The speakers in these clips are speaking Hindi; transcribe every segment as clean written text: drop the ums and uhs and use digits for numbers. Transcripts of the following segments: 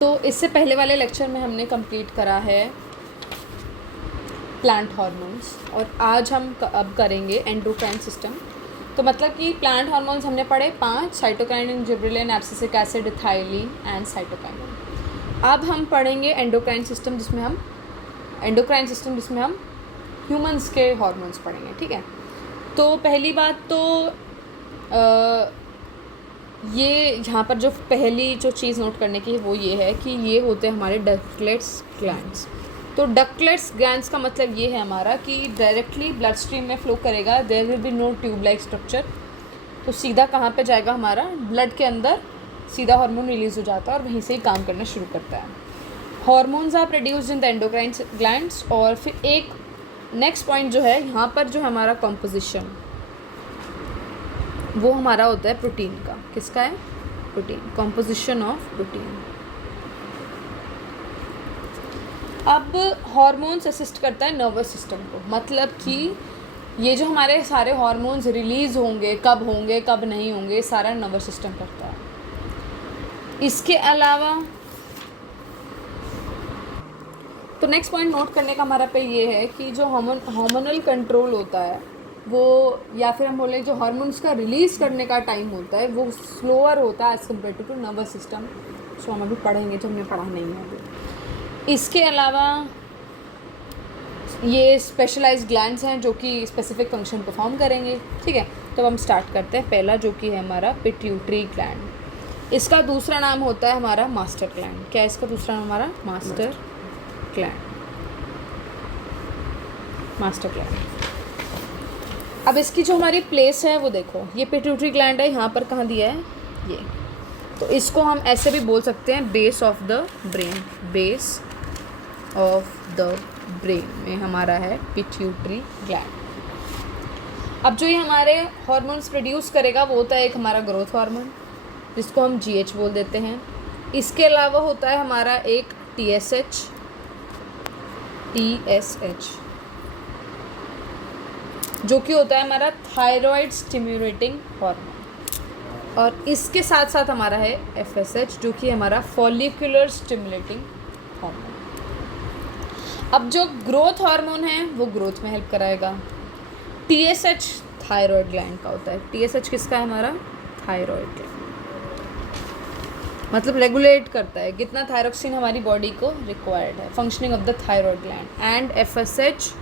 तो इससे पहले वाले लेक्चर में हमने कंप्लीट करा है प्लांट हार्मोन्स और आज हम अब करेंगे एंडोक्राइन सिस्टम। तो मतलब कि प्लांट हार्मोन्स हमने पढ़े 5, cytokinin, gibberellin, abscisic acid, ethylene and cytokinin. अब हम पढ़ेंगे एंडोक्राइन सिस्टम जिसमें हम ह्यूमंस के हार्मोन्स पढ़ेंगे। ठीक है, तो पहली बात तो ये यहाँ पर जो पहली जो चीज़ नोट करने की है वो ये है कि ये होते हैं हमारे डक्टलेट्स ग्लैंड्स। तो डक्टलेट्स ग्लैंड्स का मतलब ये है हमारा कि डायरेक्टली ब्लड स्ट्रीम में फ्लो करेगा, there will be no tube like structure. तो सीधा कहाँ पे जाएगा, हमारा ब्लड के अंदर सीधा हार्मोन रिलीज़ हो जाता है और वहीं से ही काम करना शुरू करता है। Hormones are produced in the endocrine glands. और फिर एक नेक्स्ट पॉइंट जो है यहाँ पर जो हमारा कॉम्पोजिशन वो हमारा होता है प्रोटीन का। किसका है? Protein, composition of protein. अब हार्मोन्स असिस्ट करता है नर्वस सिस्टम को, मतलब कि ये जो हमारे सारे हार्मोन्स रिलीज़ होंगे, कब नहीं होंगे, सारा नर्वस सिस्टम करता है। इसके अलावा तो नेक्स्ट पॉइंट नोट करने का हमारा पे ये है कि जो हार्मोनल कंट्रोल होता है वो, या फिर हम बोले जो हार्मोन्स का रिलीज़ करने का टाइम होता है वो स्लोअर होता है as compared to nervous system. So हम अभी पढ़ेंगे जो हमने पढ़ा नहीं है अभी। इसके अलावा ये स्पेशलाइज्ड ग्लैंड्स हैं जो कि स्पेसिफिक फंक्शन परफॉर्म करेंगे। ठीक है, तो हम स्टार्ट करते हैं। पहला जो कि है हमारा पिट्यूटरी ग्लैंड। इसका दूसरा नाम होता है हमारा मास्टर ग्लैंड। क्या है इसका दूसरा नाम? हमारा मास्टर ग्लैंड। अब इसकी जो हमारी प्लेस है वो देखो, ये पिट्यूटरी ग्लैंड है, यहाँ पर कहाँ दिया है ये। तो इसको हम ऐसे भी बोल सकते हैं base of the brain. Base of the brain में हमारा है पिट्यूटरी ग्लैंड। अब जो ये हमारे हार्मोन्स प्रोड्यूस करेगा वो होता है एक हमारा ग्रोथ हार्मोन जिसको हम GH बोल देते हैं। इसके अलावा होता है हमारा एक TSH जो कि होता है हमारा थायराइड स्टिम्युलेटिंग हार्मोन। और इसके साथ साथ हमारा है FSH जो कि हमारा फॉलिकुलर स्टिम्युलेटिंग हार्मोन। अब जो ग्रोथ हार्मोन है वो ग्रोथ में हेल्प कराएगा। TSH थायराइड ग्लैंड का होता है। TSH किसका है? हमारा थायराइड ग्लैंड, मतलब रेगुलेट करता है कितना थायरोक्सिन हमारी बॉडी को रिक्वायर्ड है, functioning of the thyroid gland. And FSH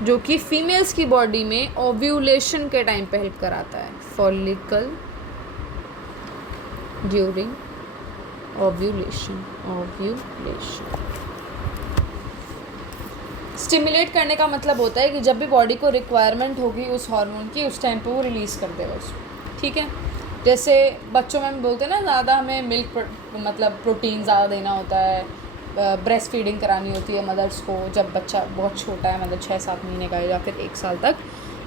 जो कि फीमेल्स की बॉडी में ओव्यूलेशन के टाइम पे हेल्प कराता है, फॉलिकल ड्यूरिंग ओव्यूलेशन। स्टिमुलेट करने का मतलब होता है कि जब भी बॉडी को रिक्वायरमेंट होगी उस हार्मोन की, उस टाइम पे वो रिलीज़ कर देगा उसको। ठीक है, जैसे बच्चों में हम बोलते हैं ना, ज़्यादा हमें मिल्क मतलब प्रोटीन ज़्यादा देना होता है, ब्रेस्ट फीडिंग करानी होती है मदर्स को जब बच्चा बहुत छोटा है, मतलब 6-7 महीने का या फिर 1 साल तक।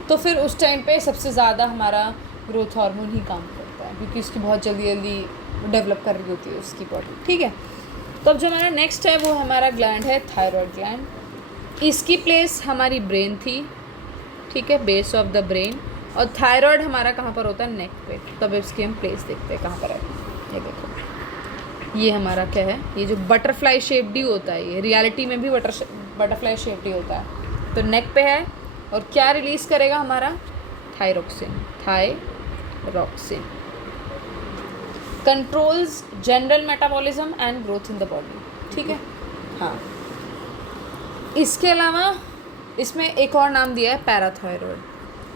तो फिर उस टाइम पे सबसे ज़्यादा हमारा ग्रोथ हार्मोन ही काम करता है क्योंकि उसकी बहुत जल्दी डेवलप कर रही होती है उसकी बॉडी। ठीक है, तो अब जो हमारा नेक्स्ट है वो हमारा ग्लैंड है थायराइड ग्लैंड। इसकी प्लेस हमारी ब्रेन थी। ठीक है, बेस ऑफ द ब्रेन। और थायराइड हमारा कहाँ पर होता है? नेक पे। तब इसकी हम प्लेस देखते हैं कहाँ पर है। ये देखो, ये हमारा क्या है? ये जो बटरफ्लाई शेप्ड ही होता है, ये रियलिटी में भी बटरफ्लाई शेप्ड ही होता है। तो नेक पे है और क्या रिलीज़ करेगा हमारा? Thyroxine. Controls general metabolism and growth in the body. ठीक है, हाँ। इसके अलावा इसमें एक और नाम दिया है पैराथायरॉयड।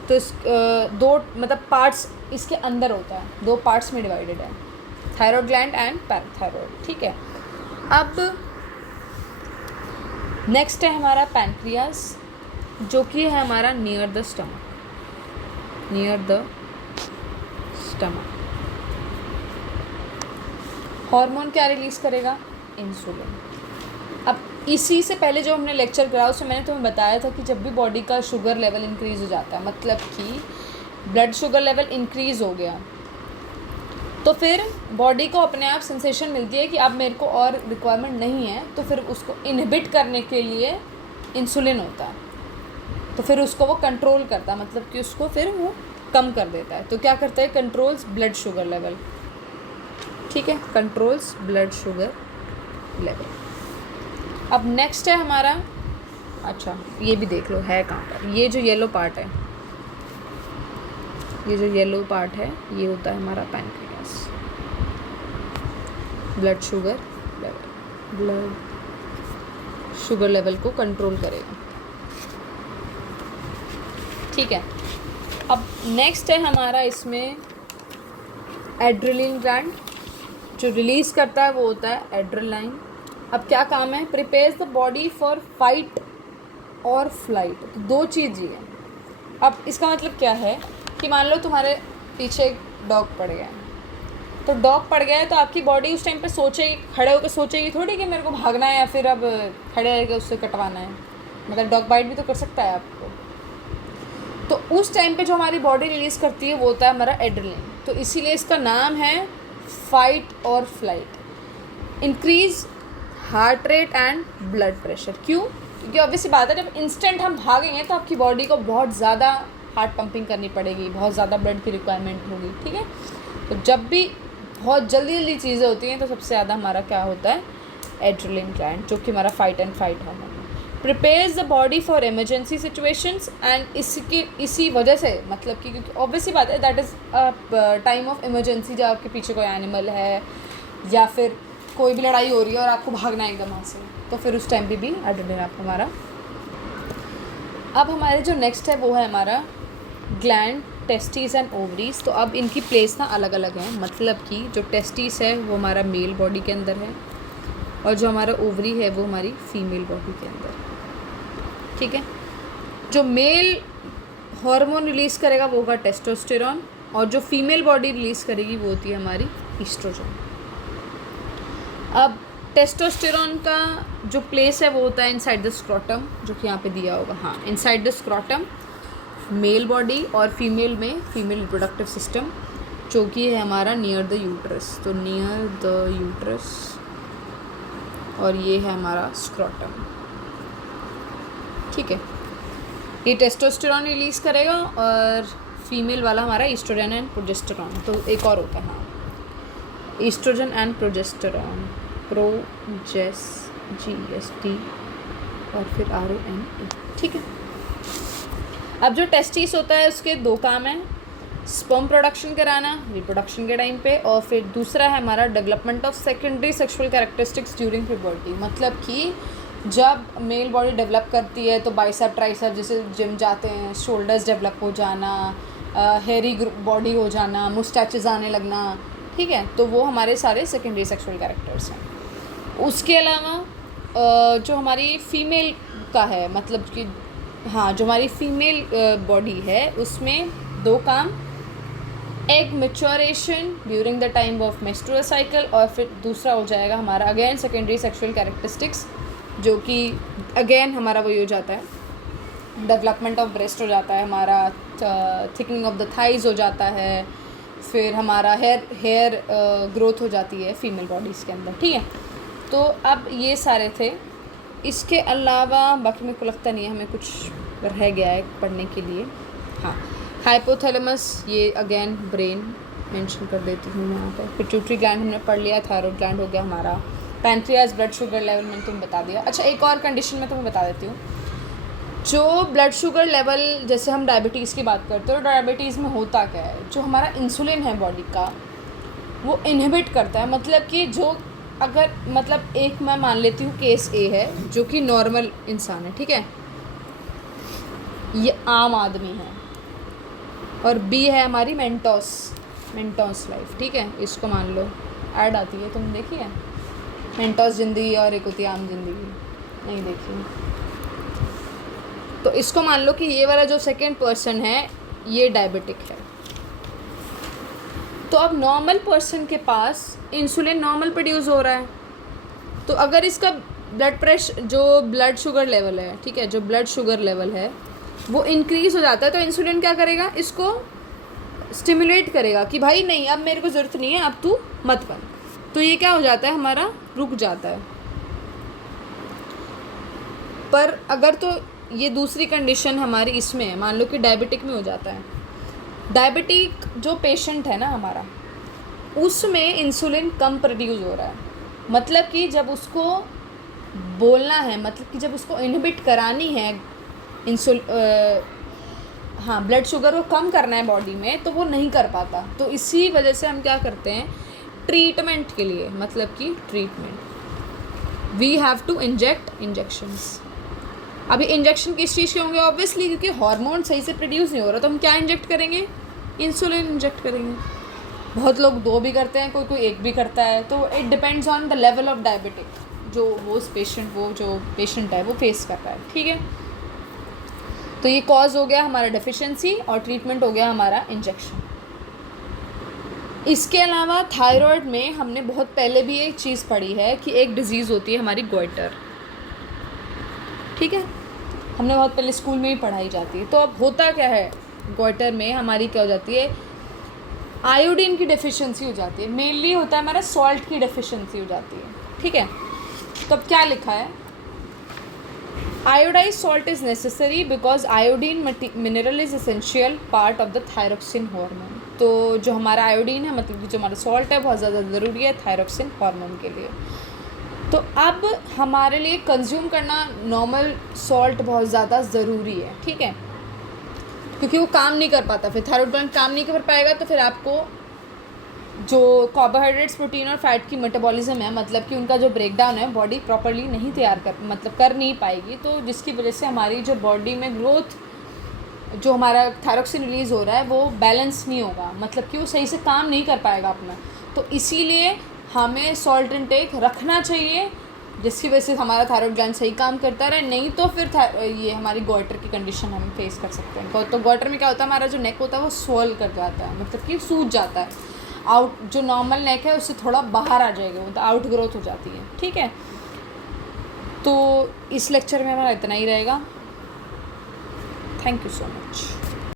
तो इस दो मतलब पार्ट्स इसके अंदर होता है, 2 पार्ट्स में डिवाइडेड है, थायराइड ग्लैंड एंड पैराथायरॉयड। ठीक है, अब नेक्स्ट है हमारा पैनक्रियास जो कि है हमारा नियर द स्टमक। हार्मोन क्या रिलीज़ करेगा? इंसुलिन। अब इसी से पहले जो हमने लेक्चर करा उसमें मैंने तुम्हें बताया था कि जब भी बॉडी का शुगर लेवल इंक्रीज़ हो जाता है, मतलब कि ब्लड शुगर लेवल इंक्रीज़ हो गया, तो फिर बॉडी को अपने आप सेंसेशन मिलती है कि अब मेरे को और रिक्वायरमेंट नहीं है, तो फिर उसको इनहिबिट करने के लिए इंसुलिन होता है। तो फिर उसको वो कंट्रोल करता है, मतलब कि उसको फिर वो कम कर देता है। तो क्या करता है? Controls blood sugar level. ठीक है, कंट्रोल्स ब्लड शुगर लेवल। अब नेक्स्ट है हमारा, अच्छा ये भी देख लो है कहाँ पर, ये जो येलो पार्ट है, ये जो येलो पार्ट है ये होता है हमारा पैनक्रियास। ब्लड शुगर लेवल को कंट्रोल करेगा, ठीक है। अब नेक्स्ट है हमारा इसमें एड्रेनलिन ग्लैंड, जो रिलीज़ करता है वो होता है एड्रेनलाइन। अब क्या काम है, prepares the body for fight और फ्लाइट, तो दो चीज़ ही है। अब इसका मतलब क्या है कि मान लो तुम्हारे पीछे एक डॉग पड़ गया है, तो डॉग पड़ गया है तो आपकी बॉडी उस टाइम पे सोचेगी, खड़े होकर सोचेगी थोड़ी कि मेरे को भागना है या फिर अब खड़े रह के उससे कटवाना है, मतलब डॉग बाइट भी तो कर सकता है आपको। तो उस टाइम पे जो हमारी बॉडी रिलीज़ करती है वो होता है हमारा एड्रेनलिन, तो इसीलिए इसका नाम है फाइट और flight. Increase heart rate and blood pressure, क्यों? क्योंकि ऑब्वियसली बात है जब इंस्टेंट हम भागेंगे तो आपकी बॉडी को बहुत ज़्यादा हार्ट पंपिंग करनी पड़ेगी, बहुत ज़्यादा ब्लड की रिक्वायरमेंट होगी, ठीक है। तो जब भी बहुत जल्दी चीज़ें होती हैं तो सबसे ज़्यादा हमारा क्या होता है, एड्रेनलिन ग्लैंड, जो कि हमारा fight and fight hormone prepares the body for emergency situations. And इसी वजह से, मतलब कि क्योंकि ऑब्वियसली बात है that is time of emergency, जब आपके पीछे कोई एनिमल है या फिर कोई भी लड़ाई हो रही है और आपको भागना है एकदम वहाँ से, तो फिर उस टाइम पे भी एड्रेनलिन आप हमारा। अब हमारे जो नेक्स्ट है वो है हमारा ग्लैंड टेस्टिस एंड ओवरीज। तो अब इनकी प्लेस ना अलग अलग है, मतलब कि जो टेस्टिस है वो हमारा मेल बॉडी के अंदर है और जो हमारा ओवरी है वो हमारी फीमेल बॉडी के अंदर, ठीक है। जो मेल हार्मोन रिलीज़ करेगा वो होगा टेस्टोस्टेरॉन, और जो फीमेल बॉडी रिलीज़ करेगी वो होती है हमारी ईस्ट्रोजन। अब टेस्टोस्टेरॉन का जो प्लेस है वो होता है इनसाइड द स्क्रोटम, जो कि यहाँ पे दिया होगा, हाँ, inside the scrotum male body, और फीमेल में फीमेल रिप्रोडक्टिव सिस्टम, जो कि है हमारा नियर द यूट्रस, तो नियर द यूट्रस, और ये है हमारा स्क्रोटम, ठीक है। ये टेस्टोस्टेरॉन रिलीज़ करेगा और फीमेल वाला हमारा ईस्ट्रोजन एंड प्रोजेस्टेरॉन। तो एक और होता है, हाँ, ईस्ट्रोजन एंड प्रोजेस्टेरॉन, GST और फिर RONA, ठीक है। अब जो टेस्टिस होता है उसके दो काम हैं, स्पर्म प्रोडक्शन कराना रिप्रोडक्शन के टाइम पे, और फिर दूसरा है हमारा development of secondary sexual characteristics during puberty. मतलब कि जब मेल बॉडी डेवलप करती है तो बाइसेप ट्राइसेप, जैसे जिम जाते हैं, शोल्डर्स डेवलप हो जाना, हेयरी बॉडी हो जाना, मुस्टैचेस आने लगना, ठीक है, तो वो हमारे सारे सेकेंडरी सेक्सुअल कैरेक्टर्स हैं। उसके अलावा जो हमारी फीमेल का है, मतलब कि हाँ, जो हमारी फीमेल बॉडी है उसमें दो काम, egg maturation during the time of menstrual cycle, और फिर दूसरा हो जाएगा हमारा अगेन सेकेंडरी सेक्सुअल कैरेक्टरिस्टिक्स, जो कि अगेन हमारा वही हो जाता है, डेवलपमेंट ऑफ ब्रेस्ट हो जाता है हमारा, थिकनिंग ऑफ द थाइज हो जाता है, फिर हमारा हेयर ग्रोथ हो जाती है फीमेल बॉडीज़ के अंदर, ठीक है। तो अब ये सारे थे, इसके अलावा बाकी मेरे को लगता नहीं है हमें कुछ रह गया है पढ़ने के लिए। हाँ, हाइपोथैलेमस, ये अगेन ब्रेन मेंशन कर देती हूँ मैं यहाँ पर। पिट्यूटरी ग्लैंड हमने पढ़ लिया, थायरॉइड ग्लैंड हो गया हमारा, पैनक्रियाज, ब्लड शुगर लेवल मैंने तुम्हें बता दिया। अच्छा, एक और कंडीशन मैं तुम्हें बता देती हूँ, जो ब्लड शुगर लेवल, जैसे हम डायबिटीज़ की बात करते हो, डायबिटीज़ में होता क्या है, जो हमारा इंसुलिन है बॉडी का वो इनहिबिट करता है। मतलब कि जो अगर, मतलब एक मैं मान लेती हूँ केस ए है जो कि नॉर्मल इंसान है, ठीक है, ये आम आदमी है, और बी है हमारी मेंटोस लाइफ, ठीक है, इसको मान लो, ऐड आती है, तुम देखी है मेंटोस ज़िंदगी और एक होती है आम जिंदगी, नहीं देखी, तो इसको मान लो कि ये वाला जो सेकेंड पर्सन है ये डायबिटिक है। तो अब नॉर्मल पर्सन के पास इंसुलिन नॉर्मल प्रोड्यूस हो रहा है, तो अगर इसका ब्लड प्रेशर, जो ब्लड शुगर लेवल है, ठीक है, जो ब्लड शुगर लेवल है वो इंक्रीज़ हो जाता है, तो इंसुलिन क्या करेगा, इसको स्टिमुलेट करेगा कि भाई नहीं, अब मेरे को ज़रूरत नहीं है, अब तू मत बन। तो ये क्या हो जाता है, हमारा रुक जाता है। पर अगर तो ये दूसरी कंडीशन हमारी इसमें है, मान लो कि डायबिटिक में हो जाता है, डायबिटिक जो पेशेंट है ना हमारा, उसमें इंसुलिन कम प्रोड्यूस हो रहा है। मतलब कि जब उसको बोलना है, मतलब कि जब उसको इनहिबिट करानी है हाँ ब्लड शुगर को कम करना है बॉडी में, तो वो नहीं कर पाता। तो इसी वजह से हम क्या करते हैं, ट्रीटमेंट के लिए, मतलब कि treatment we have to injections. अभी इंजेक्शन किस चीज़ के होंगे, ऑब्वियसली क्योंकि हार्मोन सही से प्रोड्यूस नहीं हो रहा, तो हम क्या इंजेक्ट करेंगे, इंसुलिन इंजेक्ट करेंगे। बहुत लोग 2 भी करते हैं, कोई कोई 1 भी करता है। तो it depends on the level of diabetic जो वो पेशेंट है वो फेस कर रहा है, ठीक है। तो ये कॉज हो गया हमारा डेफिशिएंसी और ट्रीटमेंट हो गया हमारा इंजेक्शन। इसके अलावा थायराइड में हमने बहुत पहले भी एक चीज़ पढ़ी है कि एक डिज़ीज़ होती है हमारी गोइटर, ठीक है, हमने बहुत पहले स्कूल में ही पढ़ाई जाती है। तो अब होता क्या है, गोइटर में हमारी क्या हो जाती है, आयोडीन की डेफिशिएंसी हो जाती है। मेनली होता है हमारा सॉल्ट की डेफिशिएंसी हो जाती है, ठीक है। तो अब क्या लिखा है, iodise salt is necessary because iodine mineral is essential part of the thyroxine hormone. तो जो हमारा आयोडीन है, मतलब कि जो हमारा सॉल्ट है, बहुत ज़्यादा ज़रूरी है थायरोक्सिन हार्मोन के लिए। तो अब हमारे लिए कंज्यूम करना नॉर्मल सॉल्ट बहुत ज़्यादा ज़रूरी है, ठीक है, क्योंकि वो काम नहीं कर पाता। फिर थायराइड ग्लैंड काम नहीं कर पाएगा, तो फिर आपको जो कार्बोहाइड्रेट्स, प्रोटीन और फैट की मेटाबॉलिज्म है, मतलब कि उनका जो ब्रेकडाउन है, बॉडी प्रॉपर्ली नहीं कर नहीं पाएगी। तो जिसकी वजह से हमारी जो बॉडी में ग्रोथ, जो हमारा थायरोक्सिन रिलीज़ हो रहा है, वो बैलेंस नहीं होगा, मतलब कि वो सही से काम नहीं कर पाएगा अपना। तो इसीलिए हमें सॉल्ट इनटेक रखना चाहिए, जिसकी वजह से हमारा थायराइड ग्लैंड सही काम करता रहे। नहीं तो फिर ये हमारी गोइटर की कंडीशन हम फेस कर सकते हैं। तो गोइटर में क्या होता है, हमारा जो नेक होता है वो स्वेल कर जाता है, मतलब कि सूज जाता है, आउट जो नॉर्मल नेक है उससे थोड़ा बाहर आ जाएगा, मतलब आउट ग्रोथ हो जाती है, ठीक है। तो इस लेक्चर में हमारा इतना ही रहेगा। Thank you so much.